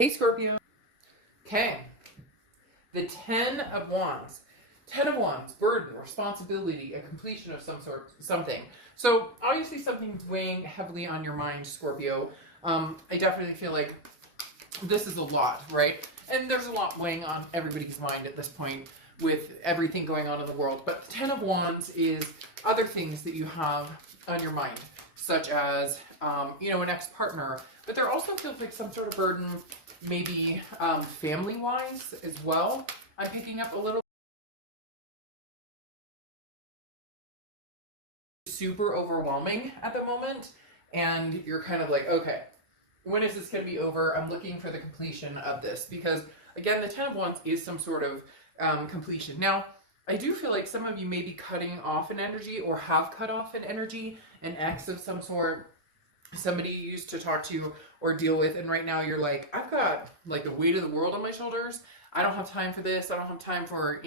Hey Scorpio. Okay. The Ten of Wands. Ten of Wands, burden, responsibility, a completion of some sort, something. So obviously something's weighing heavily on your mind, Scorpio. I definitely feel like this is a lot, right? And there's a lot weighing on everybody's mind at this point with everything going on in the world. But the Ten of Wands is other things that you have on your mind, such as, an ex-partner. But there also feels like some sort of burden, maybe family-wise as well. I'm picking up a little. Super overwhelming at the moment, and you're kind of like, okay, when is this going to be over? I'm looking for the completion of this, because again, the Ten of Wands is some sort of completion. Now, I do feel like some of you may be cutting off an energy or have cut off an energy, an ex of some sort, somebody you used to talk to or deal with, and right now you're like, I've got like the weight of the world on my shoulders. I don't have time for this. I don't have time for,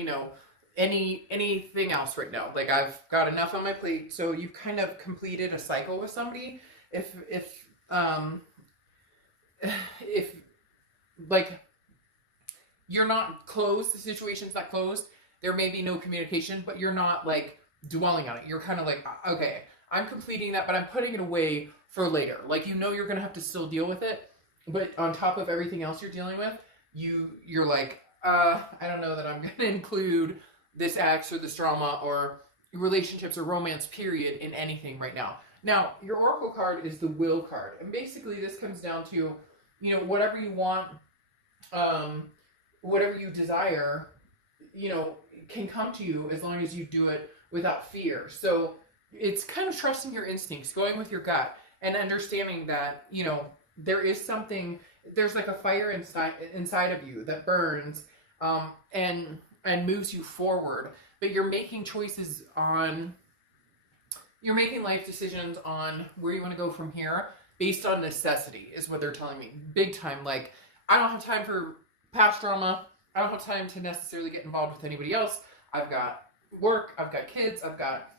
anything else right now. Like, I've got enough on my plate. So you've kind of completed a cycle with somebody. If like you're not closed, the situation's not closed, there may be no communication, but you're not like dwelling on it. You're kind of like, okay, I'm completing that, but I'm putting it away for later. Like, you're gonna have to still deal with it, but on top of everything else you're dealing with, you're like, I don't know that I'm gonna include this ex or this drama or relationships or romance period in anything right now. Now, your Oracle card is the Will card, and basically this comes down to, whatever you want, whatever you desire, can come to you as long as you do it without fear. So it's kind of trusting your instincts, going with your gut, and understanding that, there is something, there's like a fire inside of you that burns, and moves you forward, but you're making life decisions on where you want to go from here based on necessity, is what they're telling me. Big time. Like, I don't have time for past drama. I don't have time to necessarily get involved with anybody else. I've got work, I've got kids, I've got,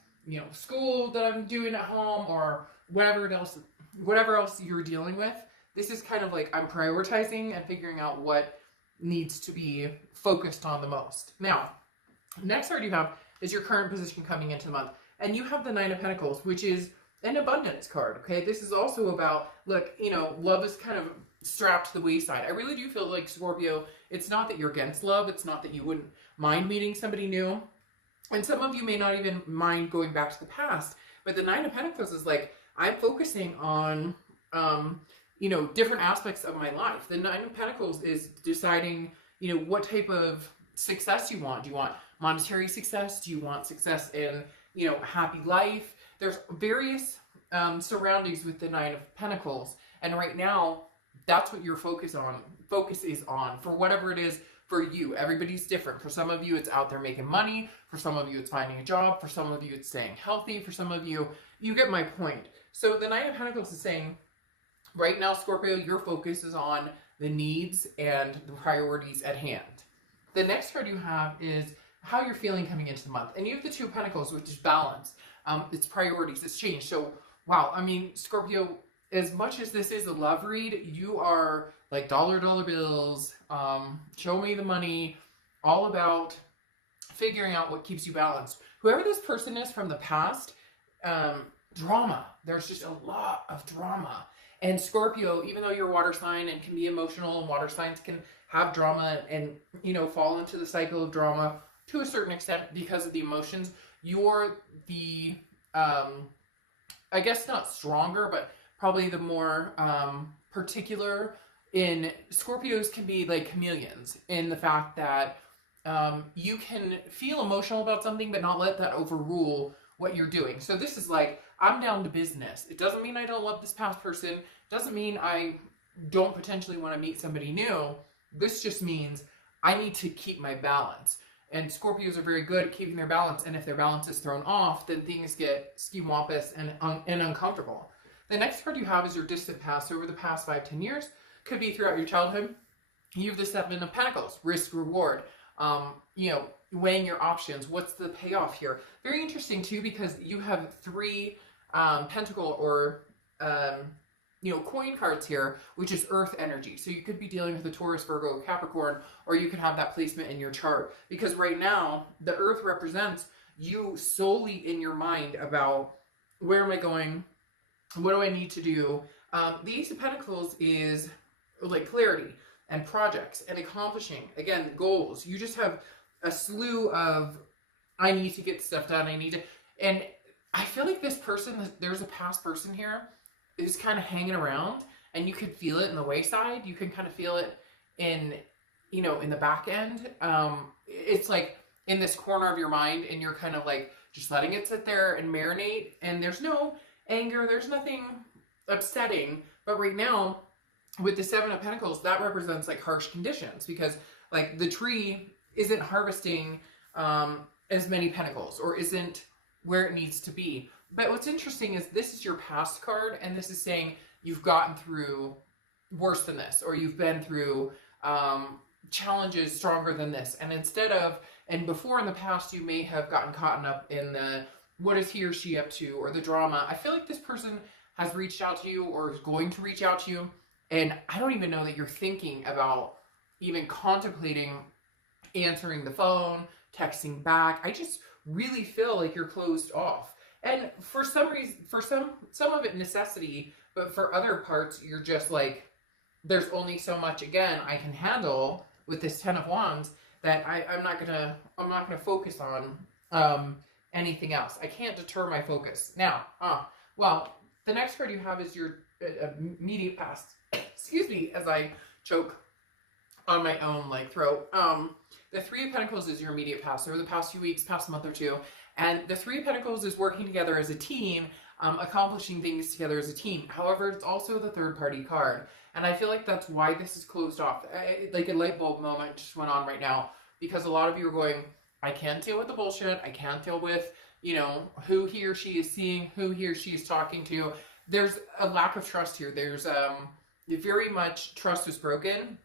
school that I'm doing at home, or whatever else you're dealing with. This is kind of like, I'm prioritizing and figuring out what needs to be focused on the most. Now, next card you have is your current position coming into the month. And you have the Nine of Pentacles, which is an abundance card, okay? This is also about, look, love is kind of strapped to the wayside. I really do feel like, Scorpio, it's not that you're against love. It's not that you wouldn't mind meeting somebody new. And some of you may not even mind going back to the past. But the Nine of Pentacles is like, I'm focusing on, different aspects of my life. The Nine of Pentacles is deciding, what type of success you want. Do you want monetary success? Do you want success in, happy life? There's various surroundings with the Nine of Pentacles. And right now, that's what your focus is on, for whatever it is for you. Everybody's different. For some of you, it's out there making money. For some of you, it's finding a job. For some of you, it's staying healthy. For some of you, you get my point. So the Nine of Pentacles is saying, right now, Scorpio, your focus is on the needs and the priorities at hand. The next card you have is how you're feeling coming into the month. And you have the Two of Pentacles, which is balance. It's priorities, it's change. So, wow, Scorpio, as much as this is a love read, you are like dollar bills, show me the money, all about figuring out what keeps you balanced. Whoever this person is from the past, drama. There's just a lot of drama. And Scorpio, even though you're a water sign and can be emotional, and water signs can have drama and, fall into the cycle of drama to a certain extent because of the emotions, you're the, I guess not stronger, but probably the more particular in. Scorpios can be like chameleons in the fact that you can feel emotional about something but not let that overrule what you're doing. So this is like, I'm down to business. It doesn't mean I don't love this past person. It doesn't mean I don't potentially want to meet somebody new. This just means I need to keep my balance. And Scorpios are very good at keeping their balance. And if their balance is thrown off, then things get ski-wampus and uncomfortable. The next card you have is your distant past. So over the past 5-10 years, could be throughout your childhood. You have the Seven of Pentacles, risk, reward. Weighing your options. What's the payoff here? Very interesting too, because you have three pentacle or coin cards here, which is earth energy. So you could be dealing with a Taurus, Virgo, Capricorn, or you could have that placement in your chart. Because right now, the earth represents you solely in your mind about where am I going? What do I need to do? The Ace of Pentacles is like clarity and projects and accomplishing, again, goals. You just have a slew of, I need to get stuff done. And I feel like this person, there's a past person here who's kind of hanging around, and you could feel it in the wayside. You can kind of feel it in, in the back end. It's like in this corner of your mind, and you're kind of like just letting it sit there and marinate. And there's no anger. There's nothing upsetting. But right now, with the Seven of Pentacles, that represents like harsh conditions, because like the tree isn't harvesting as many pentacles, or isn't where it needs to be. But what's interesting is this is your past card, and this is saying you've gotten through worse than this, or you've been through challenges stronger than this. And before in the past, you may have gotten caught up in the, what is he or she up to, or the drama. I feel like this person has reached out to you, or is going to reach out to you, and I don't even know that you're thinking about even contemplating answering the phone, texting back. I just really feel like you're closed off. And for some reason, for some of it necessity, but for other parts, you're just like, there's only so much, again, I can handle with this Ten of Wands, that I'm not gonna focus on anything else. I can't deter my focus. Now, well, the next card you have is your immediate past. Excuse me, as I choke on my own throat. The Three of Pentacles is your immediate past, over the past few weeks, past month or two. And the Three of Pentacles is working together as a team, accomplishing things together as a team. However, it's also the third party card. And I feel like that's why this is closed off. Like a light bulb moment just went on right now, because a lot of you are going, I can't deal with the bullshit. I can't deal with, who he or she is seeing, who he or she is talking to. There's a lack of trust here. There's very much trust is broken.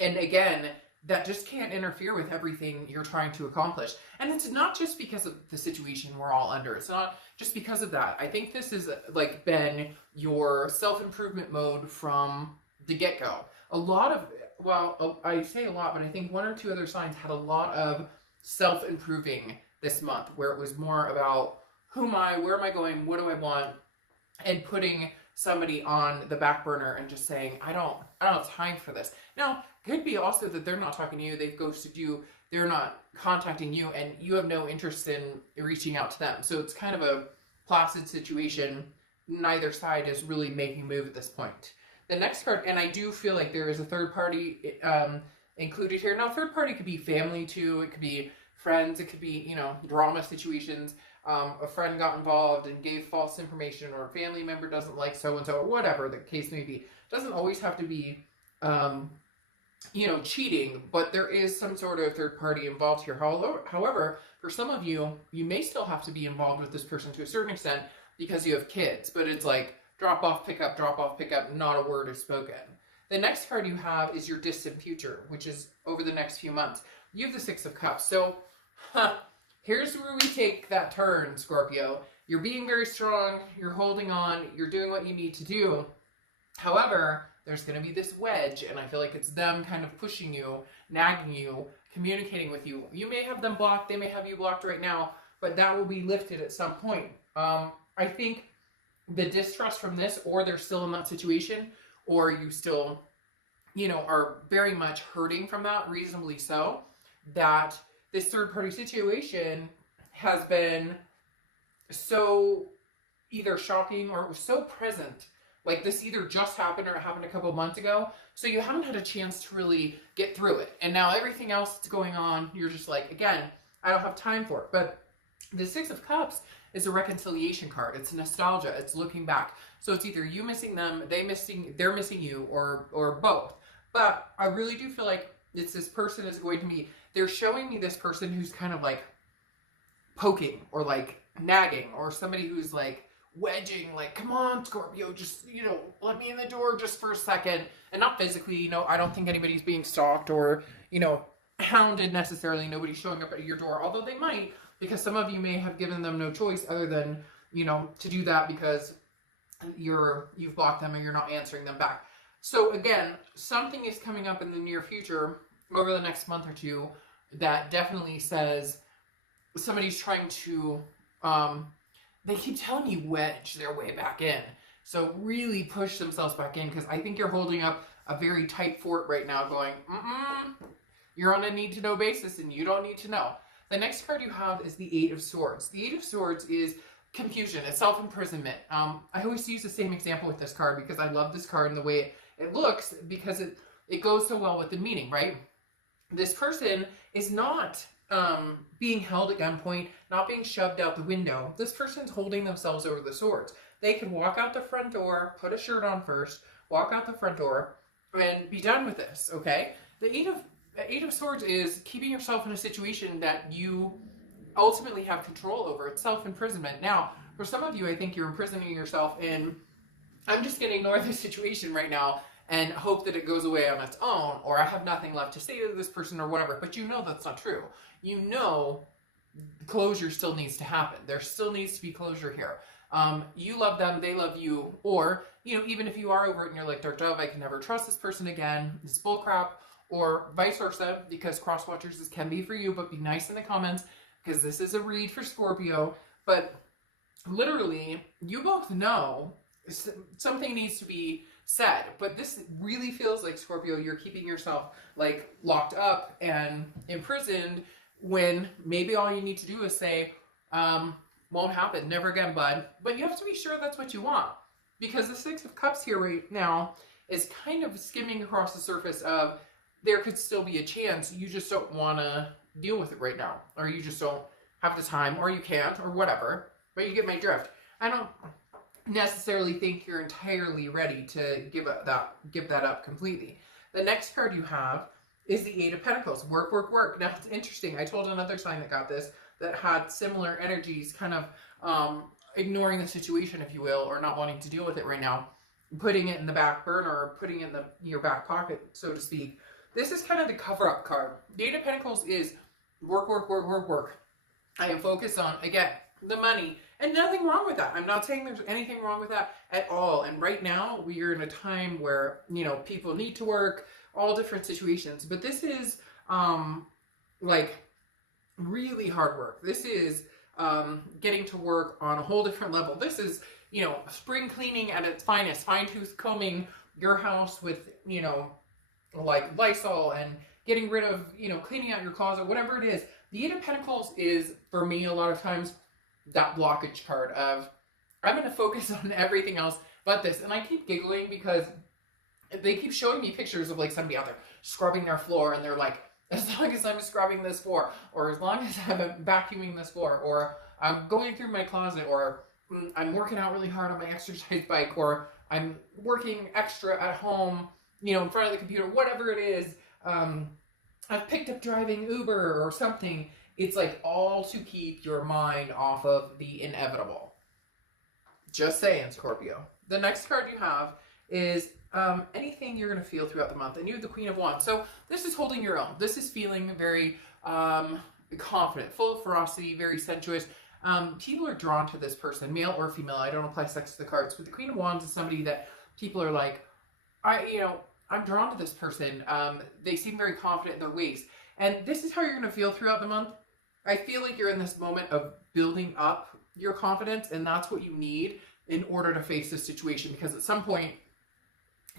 And again, that just can't interfere with everything you're trying to accomplish. And it's not just because of the situation we're all under. It's not just because of that. I think this has been your self-improvement mode from the get-go. I say a lot, but I think one or two other signs had a lot of self-improving this month, where it was more about who am I, where am I going, what do I want, and putting somebody on the back burner and just saying, I don't have time for this. Now, could be also that they're not talking to you, they've ghosted you, they're not contacting you, and you have no interest in reaching out to them. So it's kind of a placid situation. Neither side is really making a move at this point. The next card, and I do feel like there is a third party included here. Now, third party could be family too, it could be friends, it could be, drama situations. A friend got involved and gave false information, or a family member doesn't like so-and-so, or whatever the case may be. It doesn't always have to be, cheating, but there is some sort of third party involved here. However, for some of you, you may still have to be involved with this person to a certain extent because you have kids, but it's like drop off, pick up, not a word is spoken. The next card you have is your distant future, which is over the next few months. You have the Six of Cups. So, here's where we take that turn, Scorpio. You're being very strong, you're holding on, you're doing what you need to do. However, there's going to be this wedge, and I feel like it's them kind of pushing you, nagging you, communicating with you. You may have them blocked, they may have you blocked right now, but that will be lifted at some point. I think the distrust from this, or they're still in that situation, or you still, are very much hurting from that, reasonably so, that this third-party situation has been so either shocking or so present. Like this either just happened or it happened a couple of months ago. So you haven't had a chance to really get through it. And now everything else that's going on, you're just like, again, I don't have time for it. But the Six of Cups is a reconciliation card. It's nostalgia. It's looking back. So it's either you missing them, they're missing you, or both. But I really do feel like it's this person is going to be, they're showing me this person who's kind of like poking or like nagging, or somebody who's like wedging, like, come on, Scorpio, just, let me in the door just for a second. And not physically, I don't think anybody's being stalked or, hounded necessarily. Nobody's showing up at your door, although they might, because some of you may have given them no choice other than, to do that because you've blocked them or you're not answering them back. So again, something is coming up in the near future over the next month or two that definitely says somebody's trying to, they keep telling you wedge their way back in. So really push themselves back in, because I think you're holding up a very tight fort right now going, you're on a need to know basis and you don't need to know. The next card you have is the Eight of Swords. The Eight of Swords is confusion. It's self-imprisonment. I always use the same example with this card because I love this card and the way it looks, because it goes so well with the meaning, right? This person is not being held at gunpoint, not being shoved out the window. This person's holding themselves over the swords. They could walk out the front door, put a shirt on first, walk out the front door, and be done with this, okay? The Eight of Swords is keeping yourself in a situation that you ultimately have control over. It's self-imprisonment. Now, for some of you, I think you're imprisoning yourself in, I'm just going to ignore this situation right now and hope that it goes away on its own, or I have nothing left to say to this person or whatever. But you know that's not true. You know closure still needs to happen. There still needs to be closure here. You love them, they love you, or, you know, even if you are over it and you're like, Dark Dove, I can never trust this person again, it's bullcrap, or vice versa, because cross watchers, this can be for you, but be nice in the comments, because this is a read for Scorpio. But literally, you both know something needs to be said, but this really feels like, Scorpio, you're keeping yourself like locked up and imprisoned, when maybe all you need to do is say, won't happen, never again, bud. But you have to be sure that's what you want, because the Six of Cups here right now is kind of skimming across the surface of, there could still be a chance, you just don't want to deal with it right now, or you just don't have the time, or you can't, or whatever. But you get my drift. I don't necessarily think you're entirely ready to give that up completely. The next card you have is the Eight of Pentacles. Work, work, work. Now, it's interesting. I told another sign that got this, that had similar energies, kind of ignoring the situation, if you will, or not wanting to deal with it right now, putting it in the back burner, or putting it in your back pocket, so to speak. This is kind of the cover-up card. The Eight of Pentacles is work, work, work, work, work. I am focused on, again, the money, and nothing wrong with that. I'm not saying there's anything wrong with that at all. And right now, we are in a time where, you know, people need to work, all different situations. But this is, like, really hard work. This is getting to work on a whole different level. This is, you know, spring cleaning at its finest, fine-tooth combing your house with, you know, like Lysol, and getting rid of, you know, cleaning out your closet, whatever it is. The Eight of Pentacles is, for me, a lot of times, that blockage card of, I'm going to focus on everything else but this. And I keep giggling because they keep showing me pictures of like somebody out there scrubbing their floor, and they're like, as long as I'm scrubbing this floor, or as long as I'm vacuuming this floor, or I'm going through my closet, or I'm working out really hard on my exercise bike, or I'm working extra at home, you know, in front of the computer, whatever it is, I've picked up driving Uber or something. It's like all to keep your mind off of the inevitable. Just saying, Scorpio. The next card you have is anything you're going to feel throughout the month. And you have the Queen of Wands. So this is holding your own. This is feeling very confident, full of ferocity, very sensuous. People are drawn to this person, male or female. I don't apply sex to the cards. But the Queen of Wands is somebody that people are like, I'm drawn to this person. They seem very confident in their ways. And this is how you're going to feel throughout the month. I feel like you're in this moment of building up your confidence, and that's what you need in order to face this situation. Because at some point,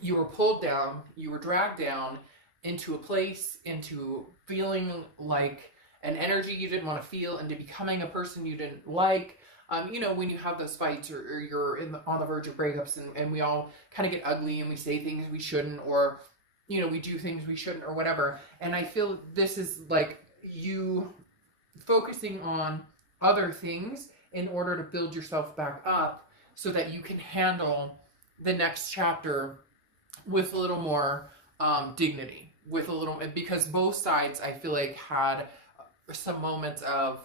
you were pulled down, you were dragged down into a place, into feeling like an energy you didn't want to feel, into becoming a person you didn't like. You know, when you have those fights, or you're on the verge of breakups, and we all kind of get ugly, and we say things we shouldn't, or, you know, we do things we shouldn't, or whatever. And I feel this is like you focusing on other things in order to build yourself back up so that you can handle the next chapter with a little more dignity, with a little, because both sides, I feel like, had some moments of,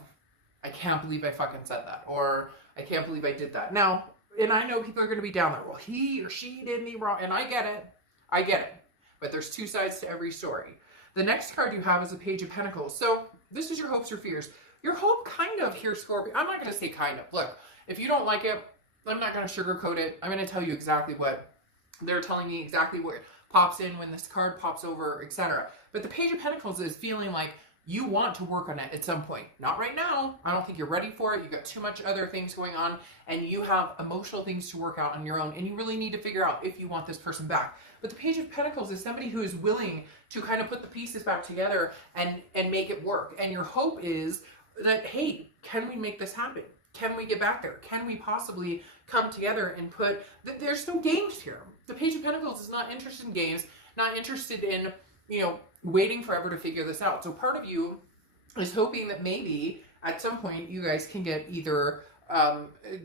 I can't believe I fucking said that, or I can't believe I did that. Now, and I know people are going to be down there, well, he or she did me wrong, and I get it, but there's two sides to every story. The next card you have is a Page of Pentacles. So this is your hopes or fears. Your hope, kind of, here, Scorpio. I'm not going to say kind of. Look, if you don't like it, I'm not going to sugarcoat it. I'm going to tell you exactly what they're telling me, exactly what pops in when this card pops over, etc. But the Page of Pentacles is feeling like you want to work on it at some point. Not right now. I don't think you're ready for it. You've got too much other things going on, and you have emotional things to work out on your own, and you really need to figure out if you want this person back. But the Page of Pentacles is somebody who is willing to kind of put the pieces back together and make it work. And your hope is that, hey, can we make this happen? Can we get back there? Can we possibly come together and put... There's no games here. The Page of Pentacles is not interested in games, not interested in, you know, waiting forever to figure this out. So part of you is hoping that maybe at some point you guys can get either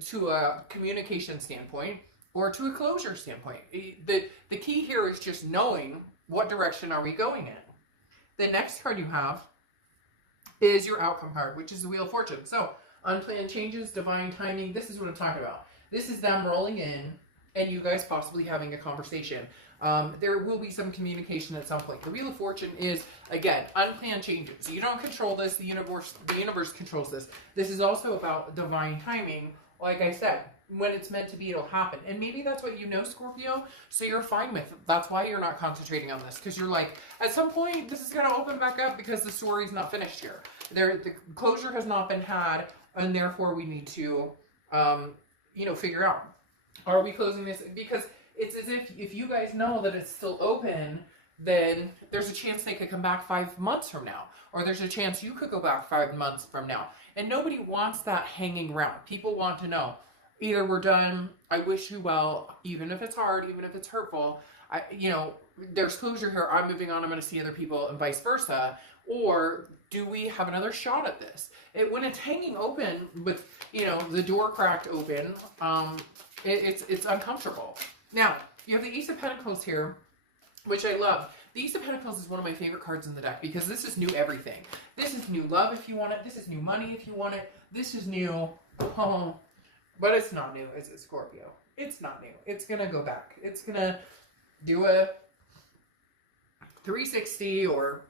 to a communication standpoint or to a closure standpoint. The key here is just knowing what direction are we going in. The next card you have is your outcome card, which is the Wheel of Fortune. So unplanned changes, divine timing. This is what I'm talking about. This is them rolling in and you guys possibly having a conversation. There will be some communication at some point. The Wheel of Fortune is, again, unplanned changes. You don't control this. The universe controls this. This is also about divine timing. Like I said, when it's meant to be, it'll happen. And maybe that's what you know, Scorpio, so you're fine with it. That's why you're not concentrating on this, because you're like, at some point, this is going to open back up because the story's not finished here. The closure has not been had, and therefore we need to, you know, figure out, are we closing this? Because it's as if you guys know that it's still open, then there's a chance they could come back 5 months from now. Or there's a chance you could go back 5 months from now. And nobody wants that hanging around. People want to know, either we're done, I wish you well, even if it's hard, even if it's hurtful, you know, there's closure here, I'm moving on, I'm going to see other people, and vice versa. Or do we have another shot at this? When it's hanging open with, you know, the door cracked open, it's uncomfortable. Now, you have the Ace of Pentacles here, which I love. The Ace of Pentacles is one of my favorite cards in the deck because this is new everything. This is new love if you want it. This is new money if you want it. This is new, but it's not new. It's a Scorpio. It's not new. It's going to go back. It's going to do a 360 or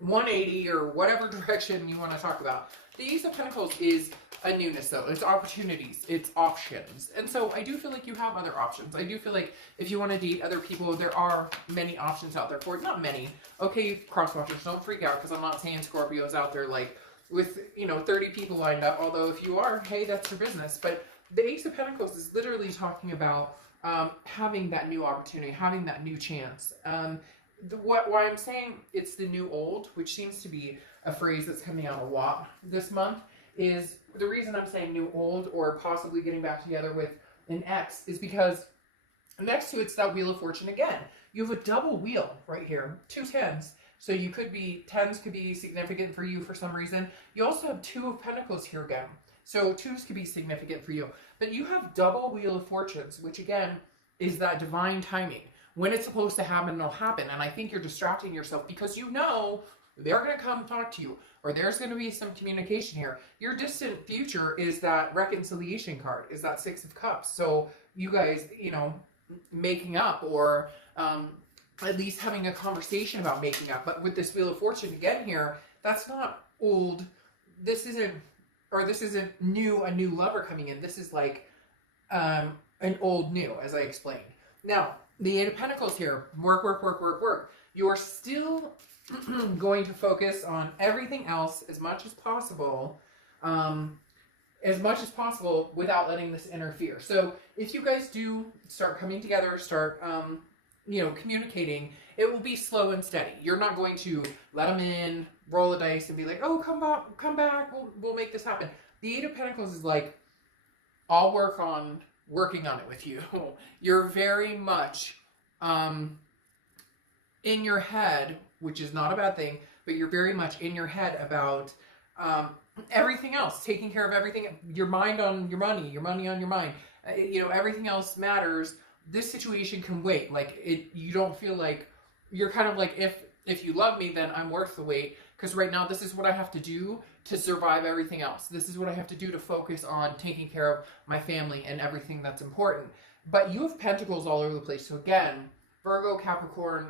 180 or whatever direction you want to talk about. The Ace of Pentacles is a newness, though. It's opportunities. It's options. And so I do feel like you have other options. I do feel like if you want to date other people, there are many options out there for it. Not many. Okay, crosswatchers, don't freak out, because I'm not saying Scorpio's out there like with, you know, 30 people lined up. Although if you are, hey, that's your business. But the Ace of Pentacles is literally talking about having that new opportunity, having that new chance. Why I'm saying it's the new old, which seems to be a phrase that's coming out a lot this month, is the reason I'm saying new old or possibly getting back together with an ex is because next to it's that Wheel of Fortune again. You have a double wheel right here, 2 tens. So you could be, tens could be significant for you for some reason. You also have 2 of Pentacles here again. So 2s could be significant for you. But you have double Wheel of Fortunes, which again is that divine timing. When it's supposed to happen, it'll happen. And I think you're distracting yourself because you know they're going to come talk to you, or there's going to be some communication here. Your distant future is that reconciliation card, is that 6 of Cups. So you guys, you know, making up, or at least having a conversation about making up. But with this Wheel of Fortune again here, that's not old. This isn't new, a new lover coming in. This is like an old new, as I explained. Now, the 8 of Pentacles here, work, work, work, work, work. You're still going to focus on everything else as much as possible without letting this interfere. So if you guys do start coming together, start, you know, communicating, it will be slow and steady. You're not going to let them in, roll the dice, and be like, oh, come back, we'll make this happen. The 8 of Pentacles is like, I'll working on it with you. You're very much in your head, which is not a bad thing, but you're very much in your head about everything else, taking care of everything, your mind on your money on your mind. You know, everything else matters. This situation can wait. Like, you don't feel like, you're kind of like, if you love me, then I'm worth the wait. Because right now, this is what I have to do to survive everything else. This is what I have to do to focus on taking care of my family and everything that's important. But you have Pentacles all over the place. So again, Virgo, Capricorn,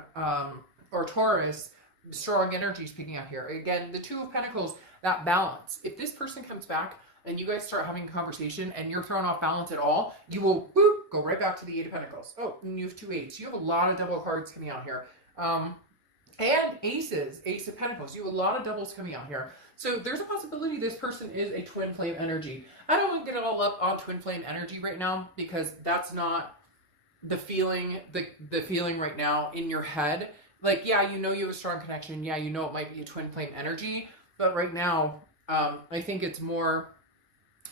or Taurus, strong energies picking up here. Again, the 2 of Pentacles, that balance. If this person comes back, and you guys start having a conversation and you're thrown off balance at all, you will boop, go right back to the Eight of Pentacles. Oh, and you have 2 8s. You have a lot of double cards coming out here. And aces, Ace of Pentacles. You have a lot of doubles coming out here. So there's a possibility this person is a twin flame energy. I don't want to get all up on twin flame energy right now because that's not the feeling, the feeling right now in your head. Like, yeah, you know you have a strong connection. Yeah, you know it might be a twin flame energy. But right now, I think it's more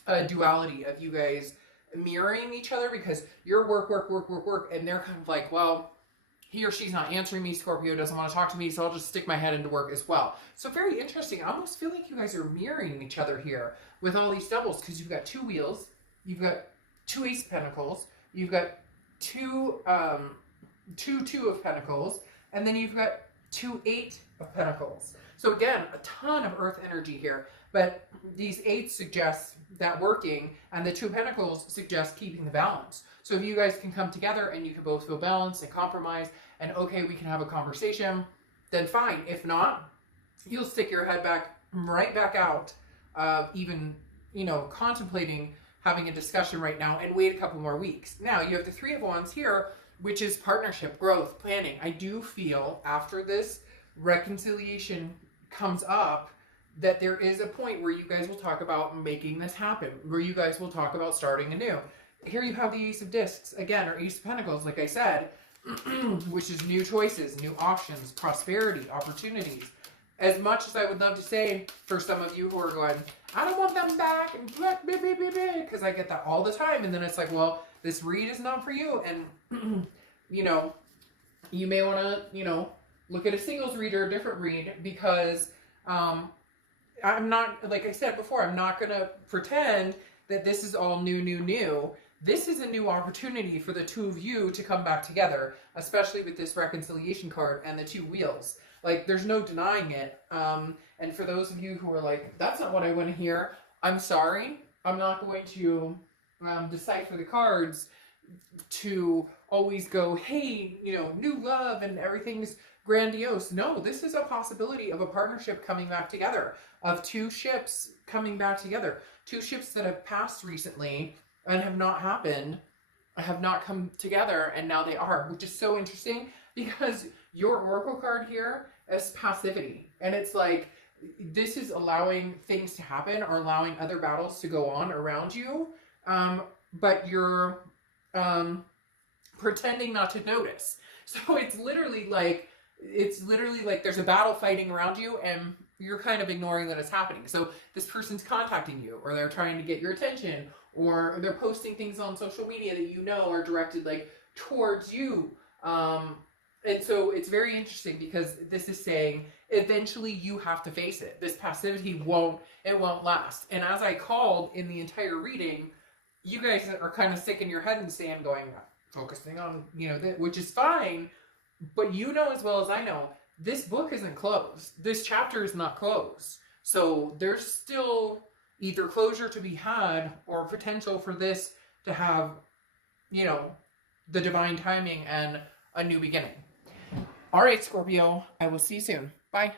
a duality of you guys mirroring each other because you're work, and they're kind of like, well, he or she's not answering me, Scorpio doesn't want to talk to me, so I'll just stick my head into work as well. So very interesting. I almost feel like you guys are mirroring each other here with all these doubles because you've got 2 wheels, you've got 2 Ace of Pentacles, you've got 2 2 of Pentacles, and then you've got 2 8 of Pentacles. So again, a ton of earth energy here, but these 8s suggest that working, and the 2 of Pentacles suggest keeping the balance. So if you guys can come together and you can both feel balanced and compromise, and okay, we can have a conversation, then fine. If not, you'll stick your head back, right back out, even, you know, contemplating having a discussion right now and wait a couple more weeks. Now, you have the 3 of Wands here, which is partnership, growth, planning. I do feel after this reconciliation comes up that there is a point where you guys will talk about making this happen, where you guys will talk about starting anew. Here you have the Ace of Discs, again, or Ace of Pentacles, like I said, which is new choices, new options, prosperity, opportunities. As much as I would love to say for some of you who are going, I don't want them back, and because I get that all the time, and then it's like, well, this read is not for you, and, you know, you may want to, you know, look at a singles read or a different read, because I'm not, like I said before, I'm not going to pretend that this is all new. This is a new opportunity for the 2 of you to come back together, especially with this reconciliation card and the 2 wheels. Like, there's no denying it. And for those of you who are like, that's not what I want to hear, I'm sorry. I'm not going to decipher the cards to always go, hey, you know, new love and everything's grandiose. No, this is a possibility of a partnership coming back together, of 2 ships coming back together. 2 ships that have passed recently and have not happened, have not come together, and now they are, which is so interesting because your Oracle card here is passivity. And it's like, this is allowing things to happen or allowing other battles to go on around you, but you're pretending not to notice. So it's literally like there's a battle fighting around you and you're kind of ignoring that it's happening. So this person's contacting you, or they're trying to get your attention, or they're posting things on social media that you know are directed like towards you. And so it's very interesting because this is saying eventually you have to face it. This passivity won't last. And as I called in the entire reading, you guys are kind of sick in your head and sand going, focusing on, you know, which is fine. But you know as well as I know, this book isn't closed. This chapter is not closed. So there's still either closure to be had or potential for this to have, you know, the divine timing and a new beginning. All right, Scorpio, I will see you soon. Bye.